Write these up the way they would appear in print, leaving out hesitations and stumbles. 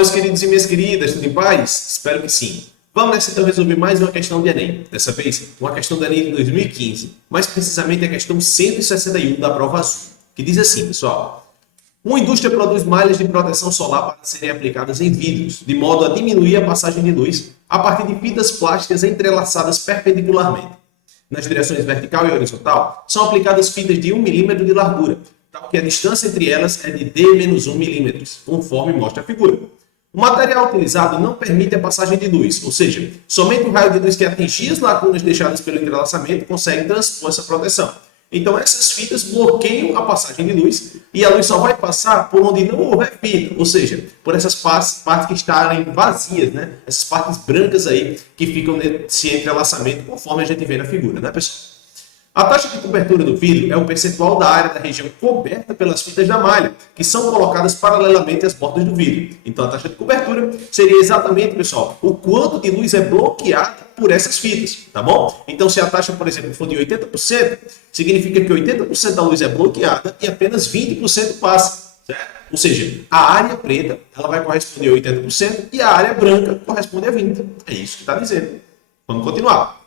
meus queridos e minhas queridas, tudo em paz? Espero que sim. Vamos nessa então resolver mais uma questão de Enem. Dessa vez, uma questão do Enem de 2015, mais precisamente a questão 161 da prova azul, que diz assim, pessoal. Uma indústria produz malhas de proteção solar para serem aplicadas em vidros, de modo a diminuir a passagem de luz a partir de fitas plásticas entrelaçadas perpendicularmente. Nas direções vertical e horizontal, são aplicadas fitas de 1 milímetro de largura, tal que a distância entre elas é de D-1 milímetros, conforme mostra a figura. O material utilizado não permite a passagem de luz, ou seja, somente o raio de luz que atingir as lacunas deixadas pelo entrelaçamento consegue transpor essa proteção. Então essas fitas bloqueiam a passagem de luz e a luz só vai passar por onde não houver fita, ou seja, por essas partes que estarem vazias, né? Essas partes brancas aí que ficam nesse entrelaçamento, conforme a gente vê na figura, né, pessoal? A taxa de cobertura do vidro é o percentual da área da região coberta pelas fitas da malha, que são colocadas paralelamente às bordas do vidro. Então, a taxa de cobertura seria exatamente, pessoal, o quanto de luz é bloqueada por essas fitas, tá bom? Então, se a taxa, por exemplo, for de 80%, significa que 80% da luz é bloqueada e apenas 20% passa, certo? Ou seja, a área preta ela vai corresponder a 80% e a área branca corresponde a 20%. É isso que está dizendo. Vamos continuar.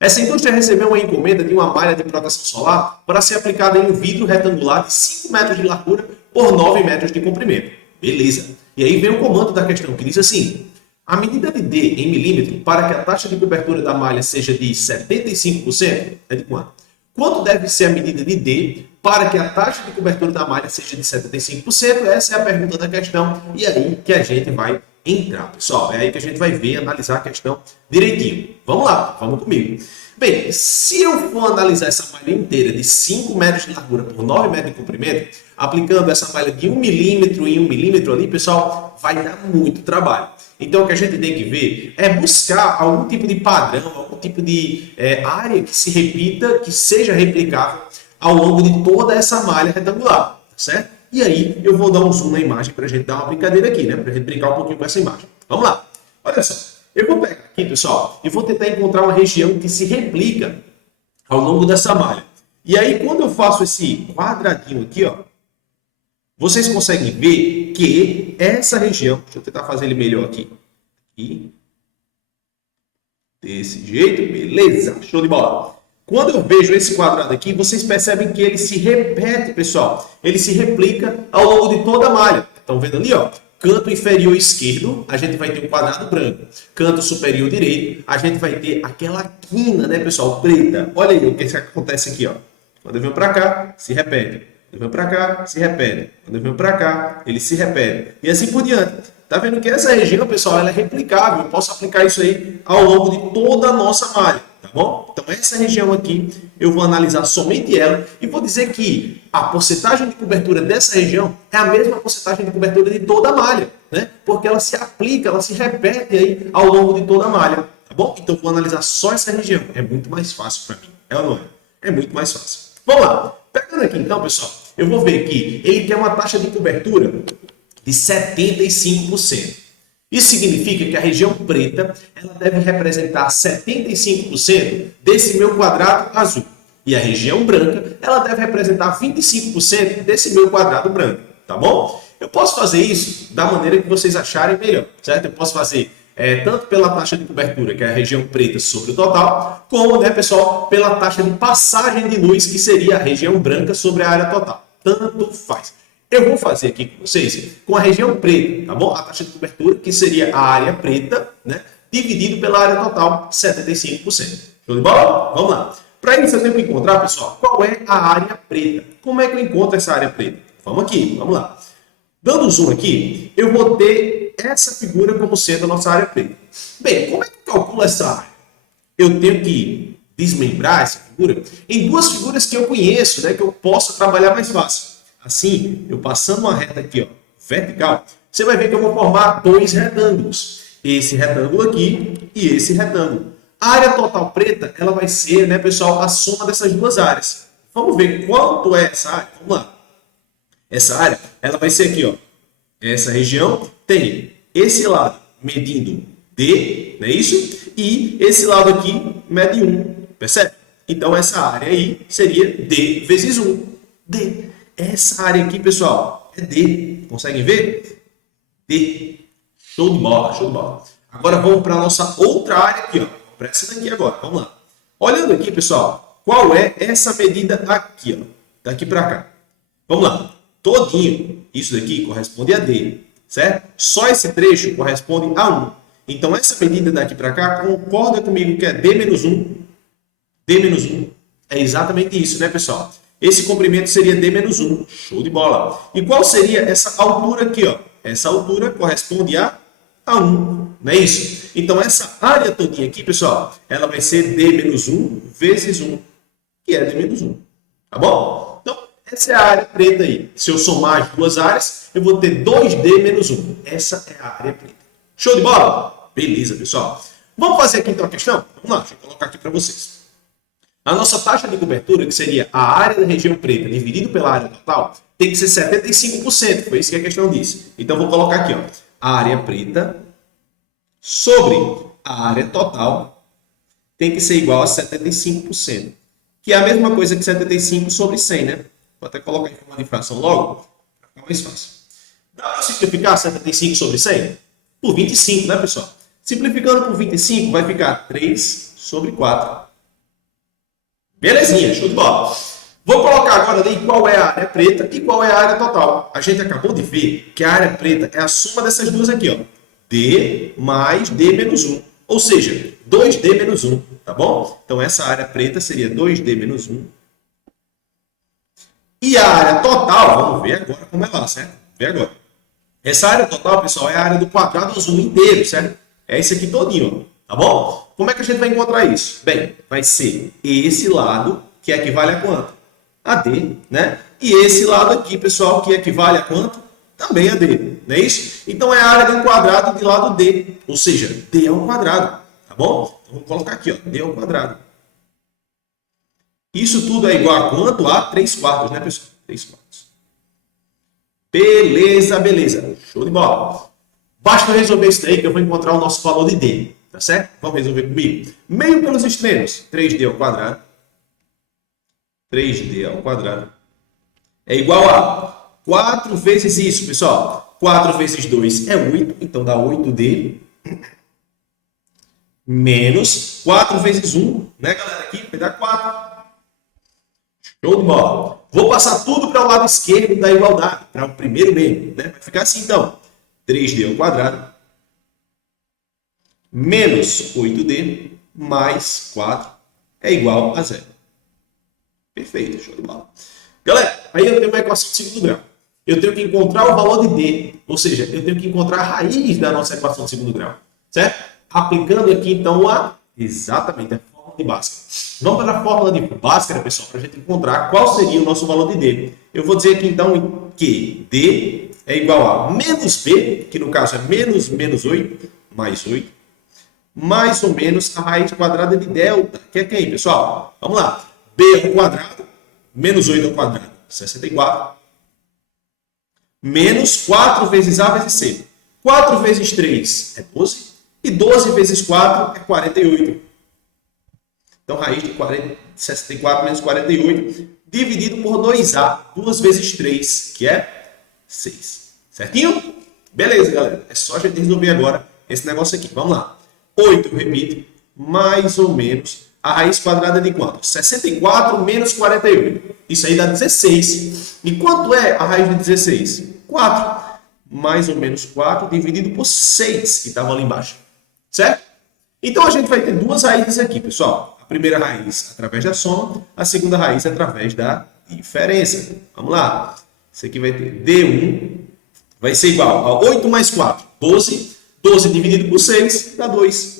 Essa indústria recebeu uma encomenda de uma malha de proteção solar para ser aplicada em um vidro retangular de 5 metros de largura por 9 metros de comprimento. Beleza. E aí vem o comando da questão que diz assim: a medida de D em milímetro para que a taxa de cobertura da malha seja de 75% é de quanto? Quanto deve ser a medida de D para que a taxa de cobertura da malha seja de 75%? Essa é a pergunta da questão e é aí que a gente vai entrar, pessoal. É aí que a gente vai ver, analisar a questão direitinho. Vamos lá, vamos comigo. Bem, se eu for analisar essa malha inteira de 5 metros de largura por 9 metros de comprimento, aplicando essa malha de 1 milímetro em 1 milímetro ali, pessoal, vai dar muito trabalho. Então, o que a gente tem que ver é buscar algum tipo de padrão, algum tipo de área que se repita, que seja replicável ao longo de toda essa malha retangular, certo? E aí, eu vou dar um zoom na imagem para a gente dar uma brincadeira aqui, né? Para a gente brincar um pouquinho com essa imagem. Vamos lá. Olha só. Eu vou pegar aqui, pessoal, e vou tentar encontrar uma região que se replica ao longo dessa malha. E aí, quando eu faço esse quadradinho aqui, ó, vocês conseguem ver que essa região... Deixa eu tentar fazer ele melhor aqui. Aqui. Desse jeito. Beleza. Show de bola. Quando eu vejo esse quadrado aqui, vocês percebem que ele se repete, pessoal. Ele se replica ao longo de toda a malha. Estão vendo ali, ó? Canto inferior esquerdo, a gente vai ter um quadrado branco. Canto superior direito, a gente vai ter aquela quina, né, pessoal, preta. Olha aí o que acontece aqui, ó. Quando eu venho para cá, se repete. Quando eu venho para cá, se repete. Quando eu venho para cá, ele se repete. E assim por diante. Tá vendo que essa região, pessoal, ela é replicável. Eu posso aplicar isso aí ao longo de toda a nossa malha. Tá bom? Então, essa região aqui, eu vou analisar somente ela e vou dizer que a porcentagem de cobertura dessa região é a mesma porcentagem de cobertura de toda a malha, né? Porque ela se aplica, ela se repete aí ao longo de toda a malha, tá bom? Então, eu vou analisar só essa região. É muito mais fácil para mim, é ou não é? É muito mais fácil. Vamos lá. Pegando aqui, então, pessoal, eu vou ver que ele tem uma taxa de cobertura de 75%. Isso significa que a região preta ela deve representar 75% desse meu quadrado azul. E a região branca ela deve representar 25% desse meu quadrado branco. Tá bom? Eu posso fazer isso da maneira que vocês acharem melhor. Certo? Eu posso fazer tanto pela taxa de cobertura, que é a região preta sobre o total, como, né, pessoal, pela taxa de passagem de luz, que seria a região branca sobre a área total. Tanto faz. Eu vou fazer aqui com vocês com a região preta, tá bom? A taxa de cobertura, que seria a área preta, né? Dividido pela área total, 75%. Show de bola? Vamos lá. Para isso eu tenho que encontrar, pessoal, qual é a área preta. Como é que eu encontro essa área preta? Vamos aqui, vamos lá. Dando um zoom aqui, eu vou ter essa figura como sendo a nossa área preta. Bem, como é que eu calculo essa área? Eu tenho que desmembrar essa figura em duas figuras que eu conheço, né? Que eu posso trabalhar mais fácil. Assim, eu passando uma reta aqui, ó, vertical, você vai ver que eu vou formar dois retângulos. Esse retângulo aqui e esse retângulo. A área total preta, ela vai ser, né, pessoal, a soma dessas duas áreas. Vamos ver quanto é essa área? Vamos lá. Essa área, ela vai ser aqui, ó. Essa região tem esse lado medindo D, não é isso? E esse lado aqui mede 1, percebe? Então, essa área aí seria D vezes 1. D. Essa área aqui, pessoal, é D. Conseguem ver? D. Show de bola, show de bola. Agora vamos para a nossa outra área aqui, ó. Para essa daqui agora, vamos lá. Olhando aqui, pessoal, qual é essa medida aqui, ó? Daqui para cá. Vamos lá. Todinho, isso daqui corresponde a D, certo? Só esse trecho corresponde a 1. Então, essa medida daqui para cá concorda comigo que é D menos 1. D menos 1. É exatamente isso, né, pessoal? Esse comprimento seria D menos 1. Show de bola. E qual seria essa altura aqui, ó? Essa altura corresponde a 1. Não é isso? Então, essa área todinha aqui, pessoal, ela vai ser D menos 1 vezes 1, que é D menos 1. Tá bom? Então, essa é a área preta aí. Se eu somar as duas áreas, eu vou ter 2D menos 1. Essa é a área preta. Show de bola? Beleza, pessoal. Vamos fazer aqui então a questão? Vamos lá, deixa eu colocar aqui para vocês. A nossa taxa de cobertura, que seria a área da região preta dividido pela área total, tem que ser 75%. Foi isso que a questão disse. Então, vou colocar aqui, ó, a área preta sobre a área total tem que ser igual a 75%. Que é a mesma coisa que 75 sobre 100, né? Vou até colocar em forma de fração logo, para ficar mais fácil. Dá para simplificar 75 sobre 100? Por 25, né, pessoal? Simplificando por 25, vai ficar 3 sobre 4. Belezinha, show de bola. Vou colocar agora ali qual é a área preta e qual é a área total. A gente acabou de ver que a área preta é a soma dessas duas aqui, ó. D mais D menos 1. Ou seja, 2D menos 1, tá bom? Então, essa área preta seria 2D menos 1. E a área total, vamos ver agora como é lá, certo? Vê agora. Essa área total, pessoal, é a área do quadrado azul inteiro, certo? É esse aqui todinho, ó, tá bom? Como é que a gente vai encontrar isso? Bem, vai ser esse lado, que equivale a quanto? A D, né? E esse lado aqui, pessoal, que equivale a quanto? Também a D, não é isso? Então, é a área de um quadrado de lado D, ou seja, D ao quadrado, tá bom? Então, vamos colocar aqui, ó, D ao quadrado. Isso tudo é igual a quanto? A 3 quartos, né, pessoal? 3 quartos. Beleza, beleza. Show de bola. Basta resolver isso daí que eu vou encontrar o nosso valor de D, tá certo? Vamos resolver comigo? Meio pelos extremos, 3D ao quadrado. 3D ao quadrado é igual a 4 vezes isso, pessoal. 4 vezes 2 é 8, então dá 8D. Menos 4 vezes 1, né, galera? Aqui vai dar 4. Show de bola. Vou passar tudo para o lado esquerdo da igualdade, para o primeiro meio, né? Vai ficar assim, então. 3D ao quadrado menos 8D mais 4 é igual a 0. Perfeito, show de bola. Galera, aí eu tenho uma equação de segundo grau. Eu tenho que encontrar o valor de D, ou seja, eu tenho que encontrar a raiz da nossa equação de segundo grau, certo? Aplicando aqui, então, exatamente a fórmula de Bhaskara. Vamos para a fórmula de Bhaskara, pessoal, para a gente encontrar qual seria o nosso valor de D. Eu vou dizer aqui, então, que D é igual a menos B, que no caso é menos 8, mais 8, mais ou menos a raiz quadrada de delta, que é quem, pessoal? Vamos lá. B ao quadrado, menos 8 ao quadrado, 64. Menos 4 vezes A vezes C. 4 vezes 3 é 12. E 12 vezes 4 é 48. Então, raiz de 64 menos 48, dividido por 2A, 2 vezes 3, que é 6. Certinho? Beleza, galera. É só a gente resolver agora esse negócio aqui. Vamos lá. 8, eu repito, mais ou menos a raiz quadrada de quanto? 64 menos 48. Isso aí dá 16. E quanto é a raiz de 16? 4. Mais ou menos 4 dividido por 6, que estava ali embaixo. Certo? Então, a gente vai ter duas raízes aqui, pessoal. A primeira raiz através da soma, a segunda raiz através da diferença. Vamos lá. Isso aqui vai ter D1, vai ser igual a 8 mais 4, 12. 12 dividido por 6 dá 2.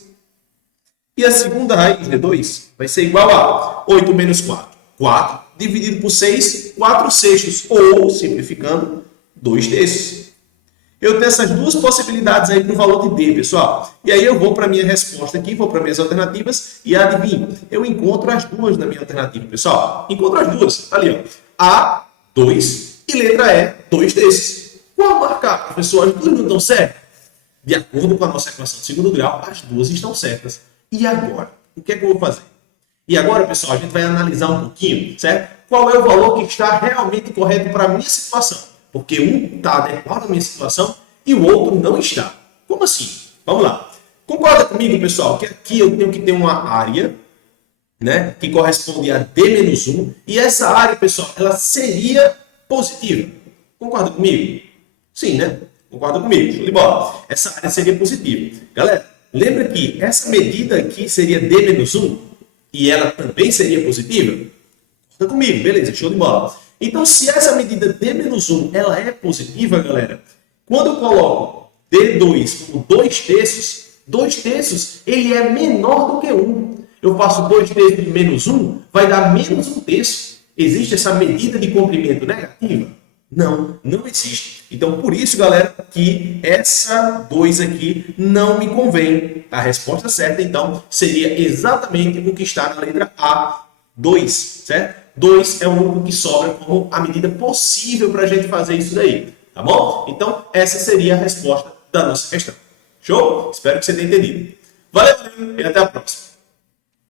E a segunda raiz, D2, vai ser igual a 8 menos 4. 4 dividido por 6, 4 sextos. Ou, simplificando, 2 terços. Eu tenho essas duas possibilidades aí para o valor de D, pessoal. E aí eu vou para a minha resposta aqui, vou para minhas alternativas e adivinha, eu encontro as duas na minha alternativa, pessoal. Encontro as duas. Ali, ó. A, 2 e letra E, 2 terços. Qual marcar, professor? As duas não estão certas? De acordo com a nossa equação de segundo grau, as duas estão certas. E agora? O que é que eu vou fazer? E agora, pessoal, a gente vai analisar um pouquinho, certo? Qual é o valor que está realmente correto para a minha situação? Porque um está adequado à minha situação e o outro não está. Como Como assim? Vamos lá. Concorda comigo, pessoal, que aqui eu tenho que ter uma área, né, que corresponde a D-1, e essa área, pessoal, ela seria positiva. Concorda comigo? Sim, né? Concorda comigo? Show de bola. Essa área seria positiva. Galera, lembra que essa medida aqui seria D-1 e ela também seria positiva? Concorda comigo? Beleza, show de bola. Então, se essa medida D-1 ela é positiva, galera, quando eu coloco D2 como 2 terços, ele é menor do que 1. Eu faço 2 terços de menos 1, vai dar menos 1 terço. Existe essa medida de comprimento negativa? Não, não existe. Então, por isso, galera, que essa 2 aqui não me convém. A resposta certa, então, seria exatamente o que está na letra A, 2, certo? 2 é o número que sobra como a medida possível para a gente fazer isso daí, tá bom? Então, essa seria a resposta da nossa questão. Show? Espero que você tenha entendido. Valeu e até a próxima.